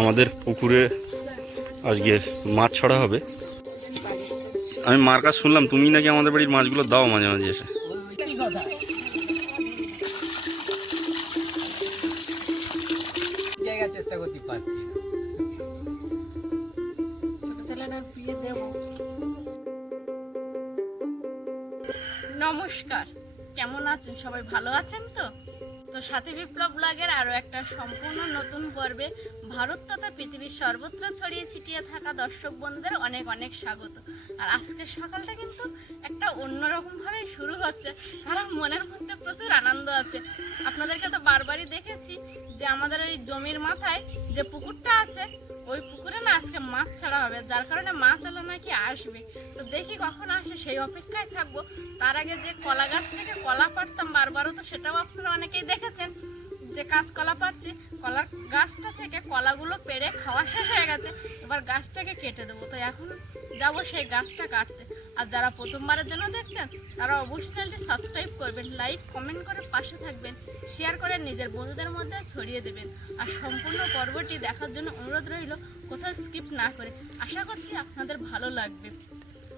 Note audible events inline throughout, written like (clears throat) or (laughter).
আমাদের পুকুরে আজকে মাছ ছড়া হবে। আমি মার কাছ শুনলাম তুমি নাকি আমাদের বাড়ির মাছগুলো দাও মাঝে মাঝে এসে। দর্শক বন্ধুদের অনেক অনেক স্বাগত। আর আজকের সকালটা কিন্তু একটা অন্যরকমভাবে শুরু হচ্ছে। কারণ মনের মধ্যে প্রচুর আনন্দ আছে। আপনাদেরকে তো বারবারই দেখেছি যে আমাদের ওই জমির মাথায় যে পুকুরটা আছে, ওই পুকুরে না আজকে মাছ ছাড়া হবে। যার কারণে মাছ এলো নাকি আসবে। তো দেখি কখন আসে, সেই অপেক্ষায় থাকব। তার আগে যে কলা গাছ থেকে কলা পাড়তাম বারবারও তো সেটাও আপনারা অনেকেই দেখেছেন। যে কাঁচ কলা পাচ্ছি, কলার গাছটা থেকে কলাগুলো পেড়ে খাওয়া শেষ হয়ে গেছে। এবার গাছটাকে কেটে দেবো। তো এখন যাব সেই গাছটা কাটতে। আর যারা প্রথমবারের জন্য দেখছেন, তারা অবশ্যই চ্যানেলটি সাবস্ক্রাইব করবেন, লাইক, কমেন্ট করে পাশে থাকবেন, শেয়ার করে নিজের বন্ধুদের মধ্যে ছড়িয়ে দেবেন। আর সম্পূর্ণ পর্বটি দেখার জন্য অনুরোধ রইল, কোথাও স্কিপ না করে। আশা করছি আপনাদের ভালো লাগবে।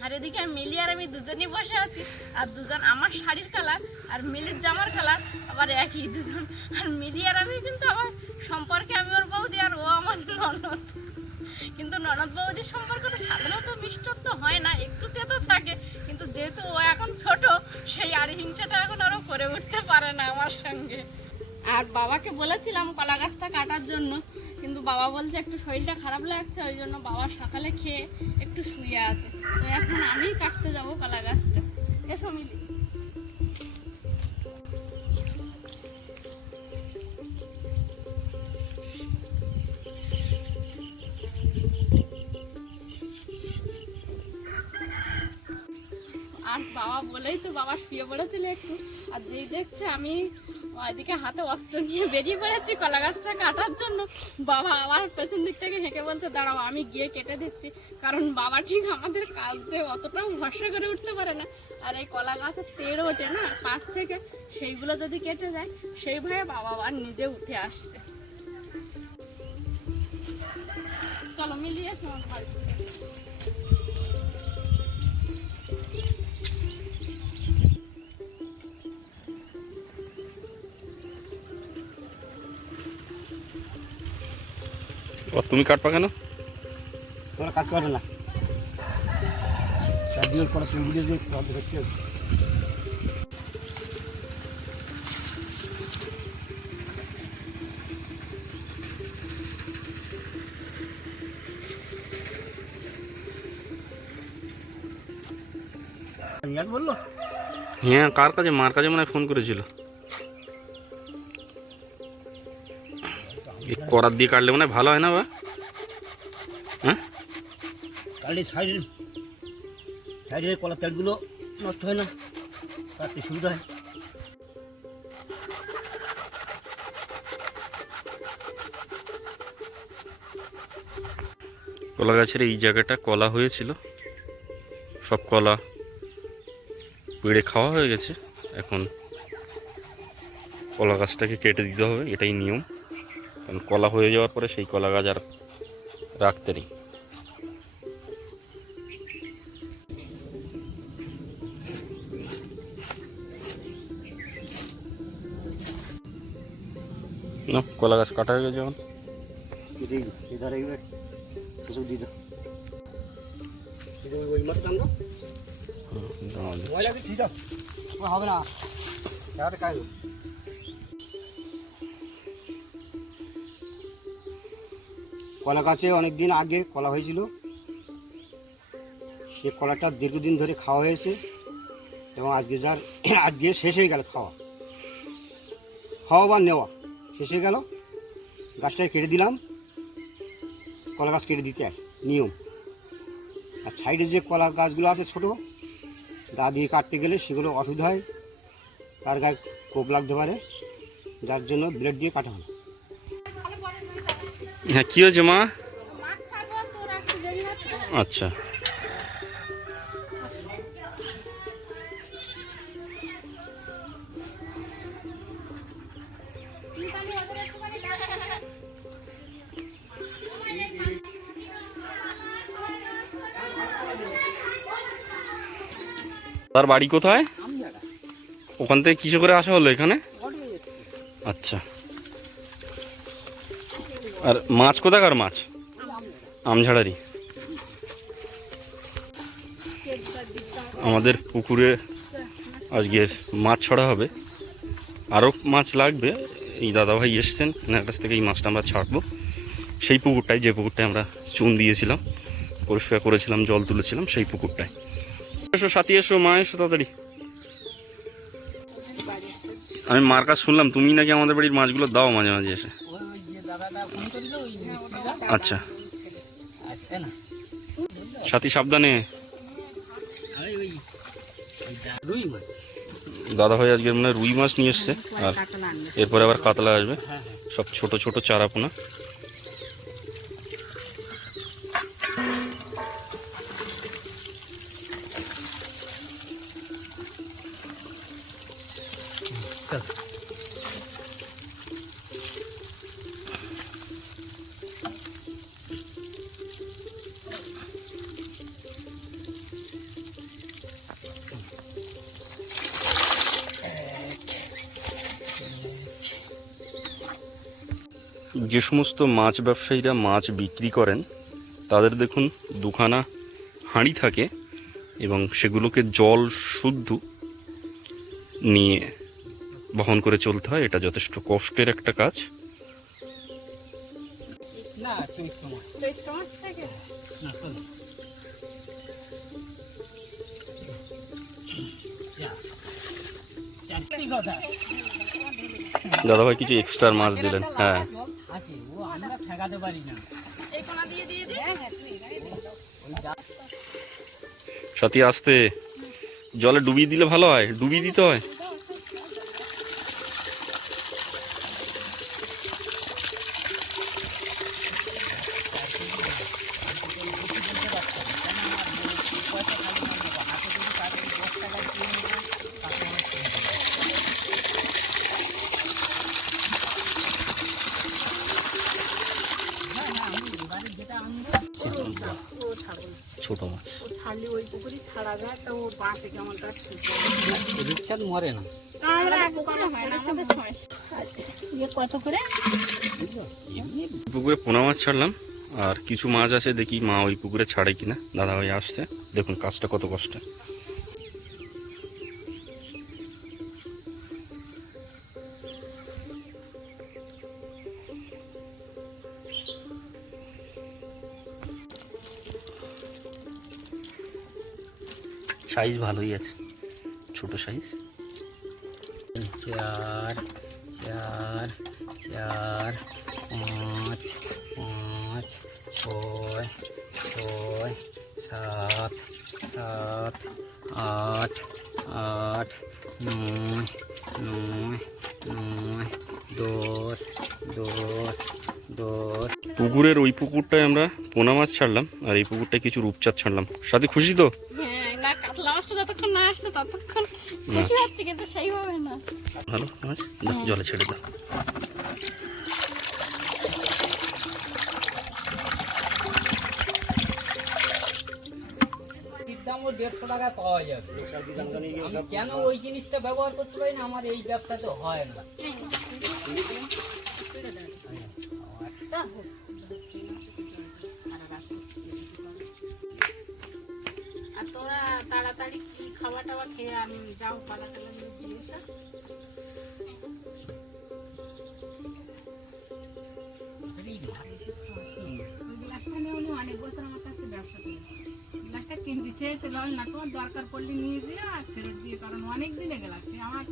আর এদিকে মিলি আর আমি দুজনই বসে আছি। আর দুজন আমার শাড়ির কালার, আর মিলির জামার কালার, আবার একই দুজন। আর মিলি আর আমি কিন্তু আমার সম্পর্কে আমি ওর বৌদি আর ও আমার ননদ। কিন্তু ননদ বৌদির সম্পর্কটা সাধারণত মিষ্টত্ব হয় না, একটু তেতো থাকে। কিন্তু যেহেতু ও এখন ছোট, সেই আর হিংসাটা এখন আরও করে উঠতে পারে না আমার সঙ্গে। আর বাবাকে বলেছিলাম কলা গাছটা কাটার জন্য কিন্তু বাবা বলছে একটু শরীরটা খারাপ লাগছে, ওই জন্য বাবা সকালে খেয়ে একটু শুয়ে আছে। তো এখন আমিই কাটতে যাব কলা গাছটা। এসো মিলি। আর বাবা বলেই তো বাবা শুয়ে পড়েছিল একটু। আর যেই দেখছে আমি ওইদিকে হাতে অস্ত্র নিয়ে বেরিয়ে পড়েছি, কলা গাছটা কাটার জন্য। বাবা আবার পেছন দিক থেকে হেঁকে বলছে, দাঁড়াও, আমি গিয়ে কেটে দিচ্ছি। কারণ বাবা ঠিক আমাদের কাজে অতটাও ভরসা করে উঠতে পারে না। আর এই কলা গাছের তেড় ওঠে না, পাশ থেকে, সেইগুলো যদি কেটে যায়, সেই ভয়ে বাবা আবার নিজে উঠে আসছে। চলো, মিলিয়ে তোমার ও তুমি কাটবা কেন তোরা কাজ করে না। চার দিনের পরে তুমি বুঝে দিয়ে দেখতে ইয়ার বলল? হ্যাঁ কার কাছে? মার কাছে মনে হয় ফোন করেছিল। করার দিয়ে কাটলে মনে ভালো হয় না বা? হ্যাঁ? কালকে সাইডের সাইডের কলার তেলগুলো নষ্ট হয় না কাটতে সুবিধা হয়। কলা গাছের এই জায়গাটা কলা হয়েছিল। সব কলা পেড়ে খাওয়া হয়ে গেছে। এখন কলা গাছটাকে কেটে দিতে হবে এটাই নিয়ম। কারণ কলা হয়ে যাওয়ার পরে সেই কলা গাছ আর রাখতে নেই। না কলা গাছ কাটা হয়ে গেছে এখন। এটাই এধারে কলা গাছে অনেক দিন আগে কলা হয়েছিল। সে কলাটা দীর্ঘদিন ধরে খাওয়া হয়েছে এবং আজকে যার (clears throat) আজকে শেষ হয়ে গেল খাওয়া। খাওয়া বা নেওয়া, শেষ হয়ে গেল। গাছটাকে কেটে দিলাম। কলা গাছ কেটে দিতে নিয়ম। আর সাইডে যে কলা গাছগুলো আছে ছোটো দা দিয়ে কাটতে গেলে সেগুলো অসুবিধা হয়। তার গায়ে কোপ লাগতে পারে, যার জন্য ব্লেড দিয়ে কাটা হয়। হ্যাঁ কী হয়েছে মা? আচ্ছা। তার বাড়ি কোথায়? ওখান থেকে কিসে করে আসা হলো এখানে? আচ্ছা। আর মাছ কোথাকার মাছ? আমঝাড়ারি আমাদের পুকুরে আজকের মাছ ছড়া হবে। আরও মাছ লাগবে। এই দাদাভাই এসছেন, এনার কাছ থেকে এই মাছটা আমরা ছাড়বো। সেই পুকুরটায়, যে পুকুরটায় আমরা চুন দিয়েছিলাম, পরিষ্কার করেছিলাম, জল তুলেছিলাম, সেই পুকুরটায়। এসো, সাথী, এসো, মা, এসো তাড়াতাড়ি। আমি মার কাছ শুনলাম, তুমি নাকি আমাদের বাড়ির মাছগুলো দাও মাঝে মাঝে এসে। আচ্ছা। সাথী, সাবধানে। দাদা ভাই আজকে মানে রুই মাছ নিয়ে এসছে। আর এরপরে আবার কাতলা আসবে। সব ছোট ছোট চারাপোনা যে সমস্ত মাছ ব্যবসায়ীরা মাছ বিক্রি করেন তাদের দেখুন দুখানা হাঁড়ি থাকে এবং সেগুলোকে জল শুদ্ধ নিয়ে বহন করে চলতে হয়। এটা যথেষ্ট কষ্টের একটা কাজ। না চৈত্র মাছ না শোনো চারটি কথা দাদা ভাই কিছু এক্সট্রা মাছ দিলেন। হ্যাঁ আছে ও আমরা ঠেকাতে পারি না এই কোনা দিয়ে দিয়ে দিই সাথী আসতে জলে ডুবিয়ে দিলে ভালো হয় ডুবিয়ে দিতে হয় ছোট মাছ খালি ওই পুকুরি ছাড়া যায় তো ওর বাঁশে কেমনটা রূপচাঁদ মরে না। পুকুরে পোনা মাছ ছাড়লাম, আর কিছু মাছ আছে, দেখি মা ওই পুকুরে ছাড়ে কিনা। দাদা ভাই আসছে, দেখুন কাজটা কত কষ্ট। সাইজ ভালোই আছে, ছোট সাইজ চার চার চার পাঁচ পাঁচ ছয় ছয় সাত সাত আট আট নয় নয় নয় দশ দশ দশ। পুকুরের ওই পুকুরটায় আমরা পোনা মাছ ছাড়লাম আর এই পুকুরটায় কিছু রূপচাঁদ ছাড়লাম। সাথে খুশি তো? হ্যাঁ না কাতলা মাছটা যতক্ষণ না আসছে ততক্ষণ খুশি জলে ছেড়ে দাও। দেড়শো টাকা পাওয়া যাবে। আমি কেন ওই জিনিসটা ব্যবহার করতে পারি না? আমার এই ব্যবসাতে হয় না। আর তোরা তাড়াতাড়ি কি খাবার টাবার খেয়ে আমি যাও পালা গ্লাসটা কিনতে চেয়েছিল না তোমার দরকার পড়লে নিয়ে দিয়ে আর ফেরত দিয়ে কারণ অনেক দিনে গেলাম। আমার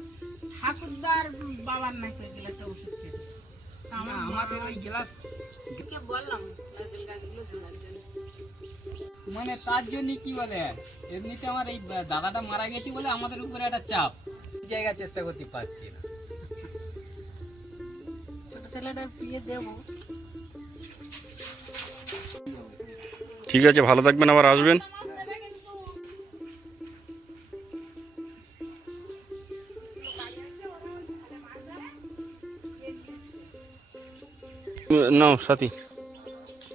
ঠাকুরদার বাবার নাকি ওই গ্লাসটা ওষুধ খেতে আমাদের ওই গ্লাস বললাম মানে তার জন্য কি বলে? এমনিতে আমার এই দাদাটা মারা গেছে বলে আমাদের উপরে একটা চাপ। জায়গা চেষ্টা করতে পারছি না। ছোট ছেলেটা বিয়ে দেবো। ঠিক আছে ভালো থাকবেন আবার আসবেন। নাও সাথী।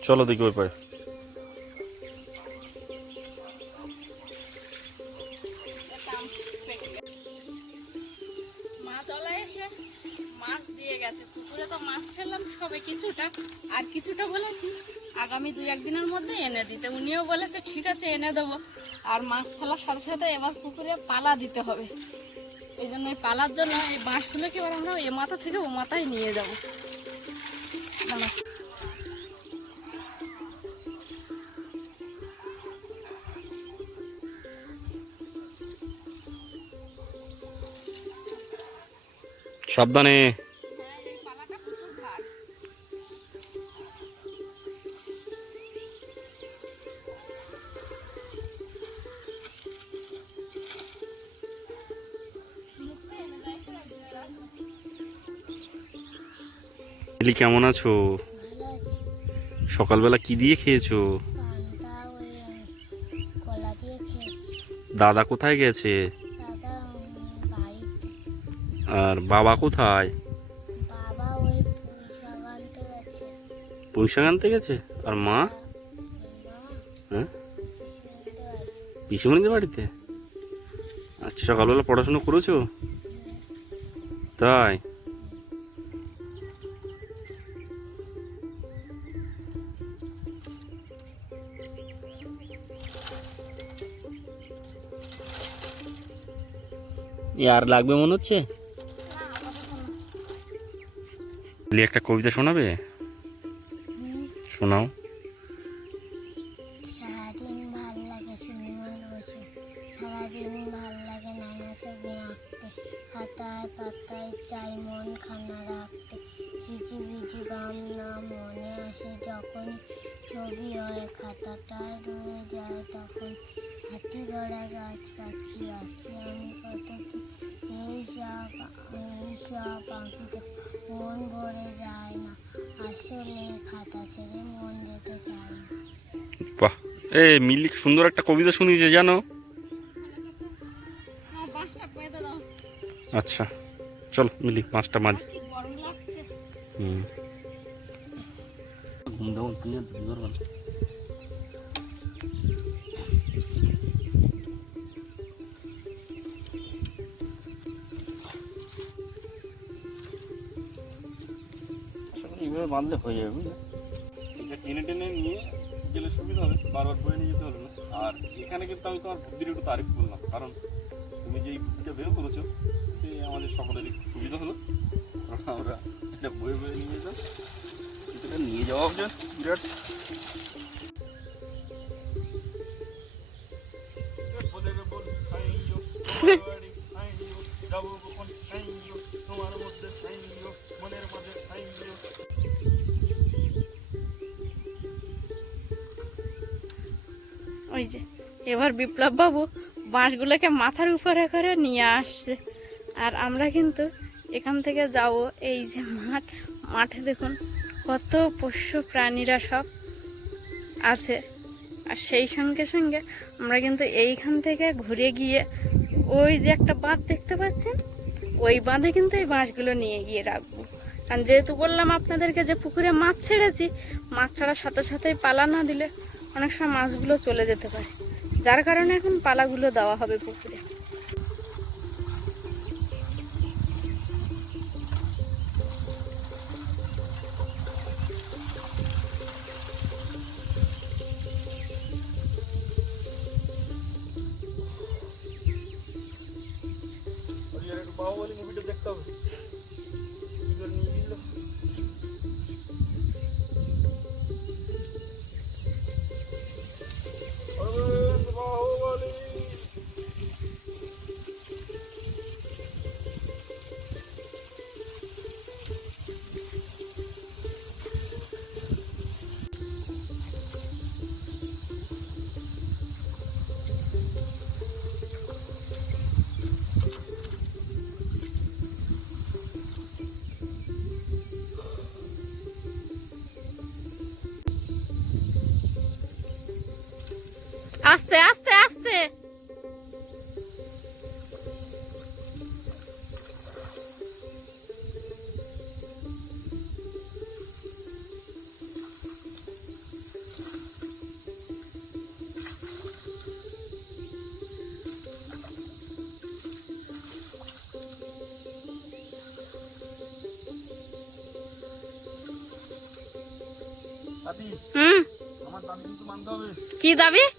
চলো দেখি ওই পারে। কিছুটা, আর কিছুটা বলেছি। আগামী দু একদিনের মধ্যে এনে দিতে। উনিও বলেছে, ঠিক আছে, এনে দেবো। আর মাছ ফেলার সাথে সাথে এবার পুকুরে পালা দিতে হবে। এই জন্য এই পালার জন্য এই বাঁশগুলোকে এবার আমরা এ মাথা থেকে ও মাথায় নিয়ে যাব। সাবধানে। মিলি কেমন আছো? সকালবেলা কি দিয়ে খেয়েছো? দাদা কোথায় গেছে? আর বাবা কোথায়? পুঁইশাক আনতে গেছে? আর মা? হ্যাঁ? পিসিমণিদের বাড়িতে? আচ্ছা সকালবেলা পড়াশোনা করেছ? তাই? আর লাগবে মনে হচ্ছে? একটা কবিতা শোনাবে? শোনাও। সারাদিন ভালো লাগে সিনেমা বসে। ভালো লাগে নানা ছবি আঁকতে। খাতায় পাতায় চাই মন খানা রাখতে। মনে আসে যখন ছবি হয় খাতাটায় রয়ে যায় তখন। ঘোড়া গাছ পাখি আঁকি আমি কত কি এইসব এইসব আঁকিতে মন ভরে যায় না। আসলে খাতা ছেড়ে মন যেতে চায় না। বাহ! এ মিলি সুন্দর একটা কবিতা শুনিয়েছে জানো? দাও। আচ্ছা চলো মিলি পাঁচটা লাগছে। হুম। ঘুম দেবো তুমি এইভাবে বাঁধলে হয়ে যাবে, বুঝলে? টেনে টেনে নিয়ে গেলে সুবিধা হবে, বারবার বয়ে নিয়ে যেতে হবে না। আর এখানে কিন্তু আমি তোমার বুদ্ধির একটু তারিফ করলাম, কারণ তুমি যেই বুদ্ধিটা বের করেছ, সে আমাদের সকলেরই সুবিধা হলো। কারণ আমরা এটা বয়ে বয়ে নিয়ে যেতাম এটা নিয়ে যাওয়া বিরাট। ওই যে, এবার বিপ্লব বাবু বাঁশগুলোকে মাথার উপরে করে নিয়ে আসছে। আর আমরা কিন্তু এখান থেকে যাব এই যে মাঠ। মাঠে দেখুন কত পোষ্য প্রাণীরা সব আছে। আর সেই সঙ্গে সঙ্গে আমরা কিন্তু এইখান থেকে ঘুরে গিয়ে ওই যে একটা বাঁধ দেখতে পাচ্ছেন? ওই বাঁধে কিন্তু এই বাঁশগুলো নিয়ে গিয়ে রাখব। কারণ যেহেতু বললাম আপনাদেরকে যে পুকুরে মাছ ছেড়েছি, মাছ ছাড়ার সাথে সাথেই পালা না দিলে অনেক সময় মাছগুলো চলে যেতে পারে। যার কারণে এখন পালাগুলো দেওয়া হবে পুকুরে। Aste, aste, aste! Davi? Hum? Vamos mandar um mandado. Que Davi?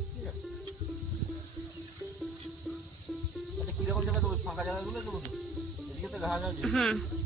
তো ঘাস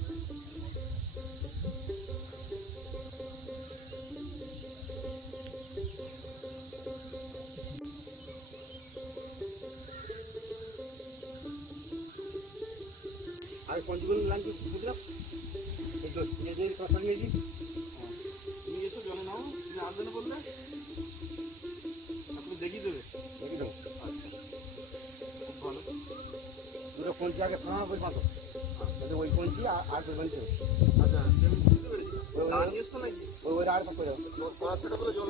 ಪಾತ್ರಗಳು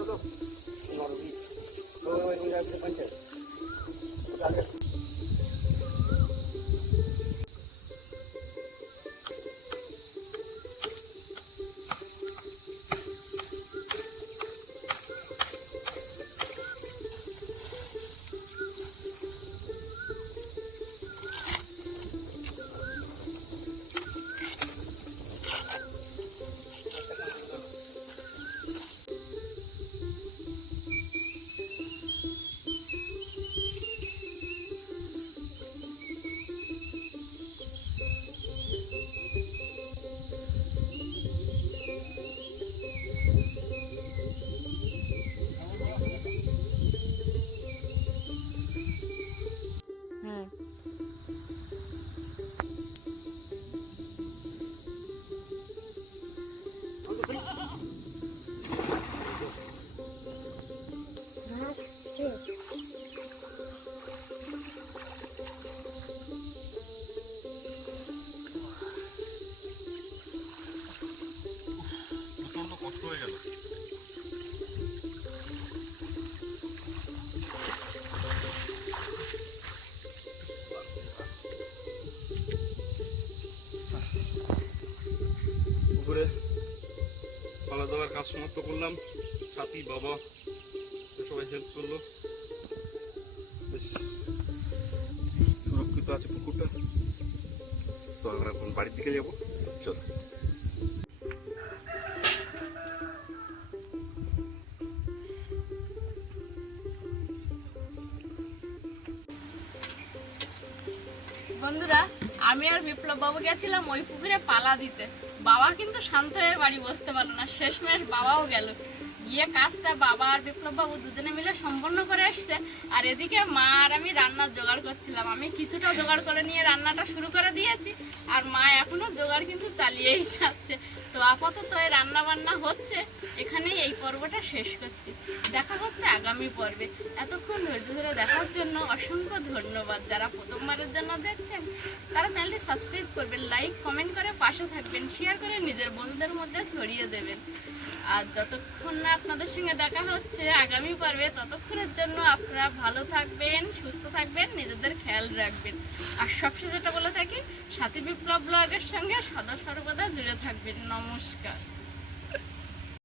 বাবু গেছিলাম ওই পুকুরে পালা দিতে। বাবা কিন্তু শান্ত হয়ে বাড়ি বসতে পারল না। শেষমেশ বাবাও গেল। গিয়ে কাজটা বাবা আর বিপ্লব বাবু দুজনে মিলে সম্পন্ন করে এসছে। আর এদিকে মা আর আমি রান্নার জোগাড় করছিলাম। আমি কিছুটা জোগাড় করে নিয়ে রান্নাটা শুরু করে দিয়েছি, আর মা এখনও জোগাড় কিন্তু চালিয়েই যাচ্ছে। তো আপাতত এই রান্না বান্না হচ্ছে, এখানেই এই পর্বটা শেষ করছি। দেখা হচ্ছে আগামী পর্বে। এতক্ষণ ধৈর্য ধরে দেখার জন্য অসংখ্য ধন্যবাদ। যারা প্রথমবারের জন্য দেখছেন, তারা চ্যানেলটি সাবস্ক্রাইব করবেন, লাইক, কমেন্ট করে পাশে থাকবেন, শেয়ার করে নিজের বন্ধুদের মধ্যে ছড়িয়ে দেবেন। আর যতক্ষণ না আপনাদের সঙ্গে দেখা হচ্ছে আগামী পর্বে, ততক্ষণের জন্য আপনারা ভালো থাকবেন, সুস্থ থাকবেন, নিজেদের খেয়াল রাখবেন। আর সবশেষে যেটা বলে থাকি, সাথী বিপ্লব ব্লগের সঙ্গে সদা সর্বদা জুড়ে থাকবেন। নমস্কার।